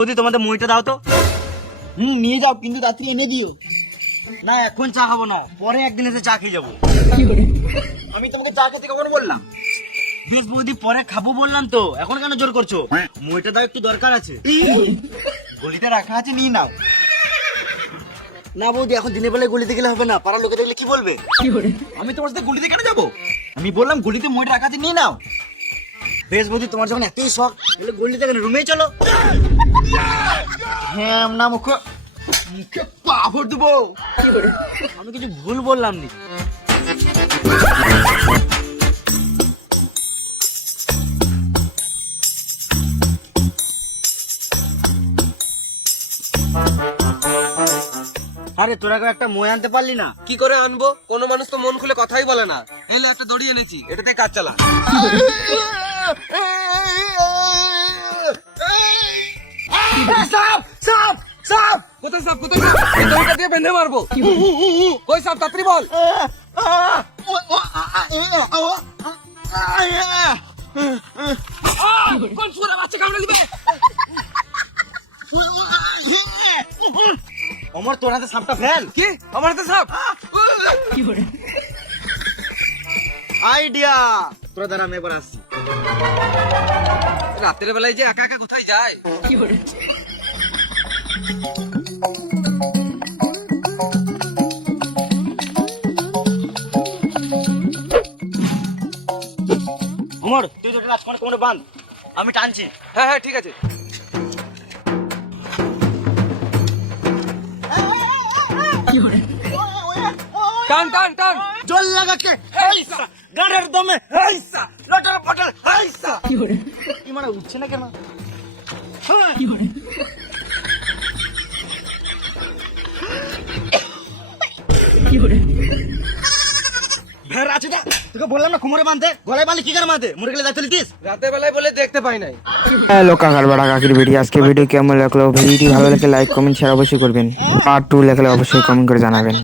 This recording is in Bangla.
বৌদি তোমাদের মইটা দাও তো। নিয়ে যাও, কিন্তু রাত্রি এনে দিও। না এখন চা খাবো না, পরে একদিন এসে চা খেয়ে যাবো। আমি তোমাকে চা খেতে কখন বললাম? বেশ বৌদি, পরে খাবো বললাম তো, এখন কেন জোর করছো? মইটা দাও, একটু দরকার আছে। গলিতে রাখা আছে, নিয়ে নাও। না বৌদি, এখন দিনের বেলায় গলিতে গেলে হবে না, পাড়ার লোকে দেখলে কি বলবে? আমি তোমার সাথে গলিতে কেন যাবো? আমি বললাম গলিতে মইটা রাখা আছে, নিয়ে নাও। বেশ বৌদি, তোমার যখন এতই শখ, তাহলে গলিতে গেলে রুমেই চলো। হ্যাঁ না, মুখে পা ভর দেবো। আমি কিছু ভুল বললাম নি। আরে তোরা কেউ একটা মই আনতে পারলি না? কি করে আনবো? কোনো মানুষ তো মন খুলে কথাই বলে না। এলে একটা দড়ি এনেছি, এটাতে কাজ চালা। সাপ সাপ সাপ! কোথায় সাপ? কোথায় সাপ? এই দড়িটা দিয়ে বেঁধে মারবো। কই সাপ? তাড়াতাড়ি বল। কোন শুয়োরের বাচ্চা কামড়ে দিবে? অমর, তোর হাতে সাপটা ফেল। কি? আমার হাতে সাপ? আইডিয়া! তোরা দাঁড়া, আমি এবার আসছি। রাতের বেলায় যে একা একা কোথায় যায়? অমর, তুই তোর রাজকোণে কোমরে বাঁধ, আমি টানছি। হ্যাঁ হ্যাঁ, ঠিক আছে। টান টান টান! জল লাগাকে হাইসা, গাড়ের দমে হাইসা, লটার পটার হাইসা। কি মানে উঠছে না কেন? ভেড়া আছে না? তোকে বললাম না কোমরে বাঁধতে, গলায় বাঁধলে কি করে বাঁধে? মরে গেলে দায়িত্ব নিতিস? রাতের বেলায় বলে দেখতে পাই নাই। হ্যালো কাকার বাড়া কাকির ভিডিও। আজকে ভিডিও কেমন লাগলো? ভিডিওটি ভালো লাগলে লাইক কমেন্ট শেয়ার অবশ্যই করবেন। পার্ট 2 লাগলে অবশ্যই কমেন্ট করে জানাবেন।